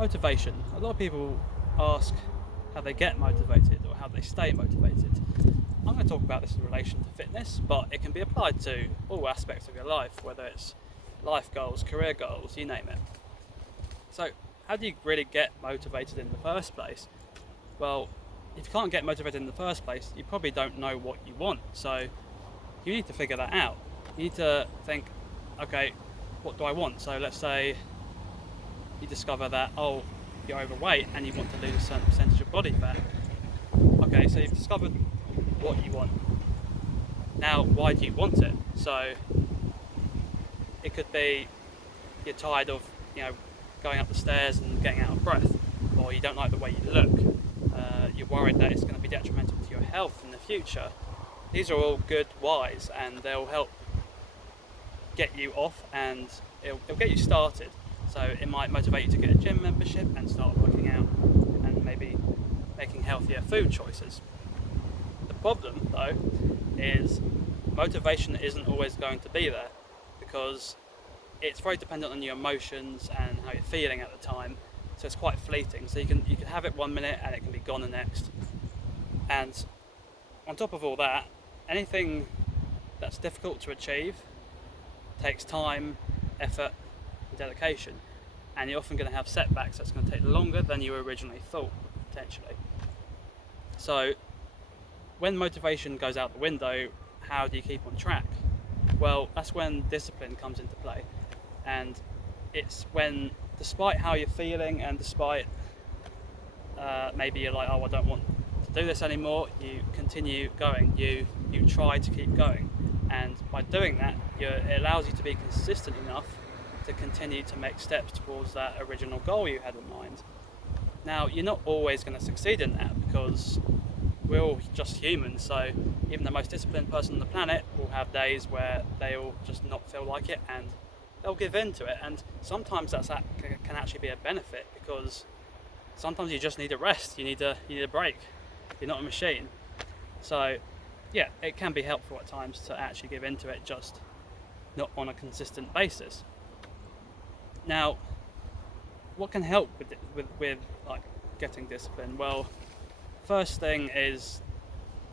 Motivation. A lot of people ask how they get motivated or how they stay motivated. I'm going to talk about this in relation to fitness, but it can be applied to all aspects of your life, whether it's life goals, career goals, you name it. So, how do you really get motivated in the first place? Well, if you can't get motivated in the first place, you probably don't know what you want. So, you need to figure that out. You need to think, okay, what do I want? So, let's say you discover that, you're overweight and you want to lose a certain percentage of body fat. Okay, so you've discovered what you want. Now, why do you want it? So, it could be you're tired of, going up the stairs and getting out of breath, or you don't like the way you look. You're worried that it's going to be detrimental to your health in the future. These are all good whys, and they'll help get you off, and it'll get you started. So it might motivate you to get a gym membership and start working out and maybe making healthier food choices. The problem, though, is motivation isn't always going to be there, because it's very dependent on your emotions and how you're feeling at the time. So it's quite fleeting. So you can have it 1 minute and it can be gone the next. And on top of all that, anything that's difficult to achieve takes time, effort, and dedication. And you're often going to have setbacks that's going to take longer than you originally thought, potentially. So when motivation goes out the window, how do you keep on track? Well, that's when discipline comes into play. And it's when, despite how you're feeling and despite maybe you're like, I don't want to do this anymore, you continue going, you try to keep going. And by doing that, it allows you to be consistent enough to continue to make steps towards that original goal you had in mind. Now, you're not always going to succeed in that, because we're all just humans, so even the most disciplined person on the planet will have days where they'll just not feel like it and they'll give in to it. And sometimes that can actually be a benefit, because sometimes you just need a rest, you need a break. You're not a machine. So yeah, it can be helpful at times to actually give in to it, just not on a consistent basis. Now, what can help with like getting discipline? Well, first thing is,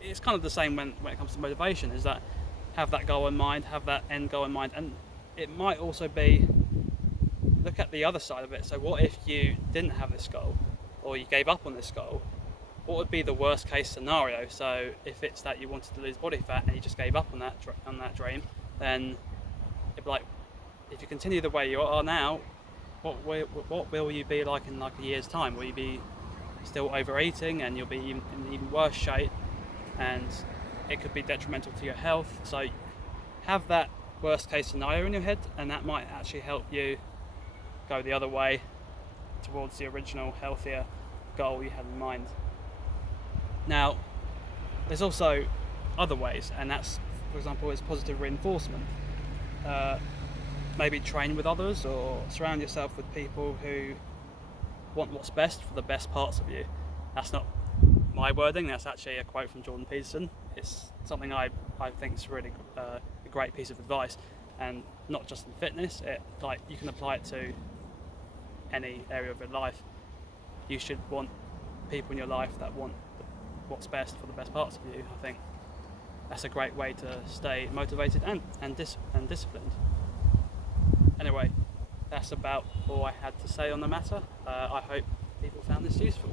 it's kind of the same when it comes to motivation, is that have that goal in mind, have that end goal in mind. And it might also be, look at the other side of it. So what if you didn't have this goal, or you gave up on this goal? What would be the worst case scenario? So if it's that you wanted to lose body fat and you just gave up on that dream, then it'd be like, if you continue the way you are now, what will you be like in like a year's time? Will you be still overeating and you'll be in even worse shape, and it could be detrimental to your health? So have that worst case scenario in your head, and that might actually help you go the other way towards the original healthier goal you had in mind. Now, there's also other ways, and that's, for example, is positive reinforcement. Maybe train with others, or surround yourself with people who want what's best for the best parts of you. That's not my wording, that's actually a quote from Jordan Peterson. It's something I think is really a great piece of advice, and not just in fitness. You can apply it to any area of your life. You should want people in your life that want what's best for the best parts of you. I think that's a great way to stay motivated and disciplined. Anyway, that's about all I had to say on the matter. I hope people found this useful.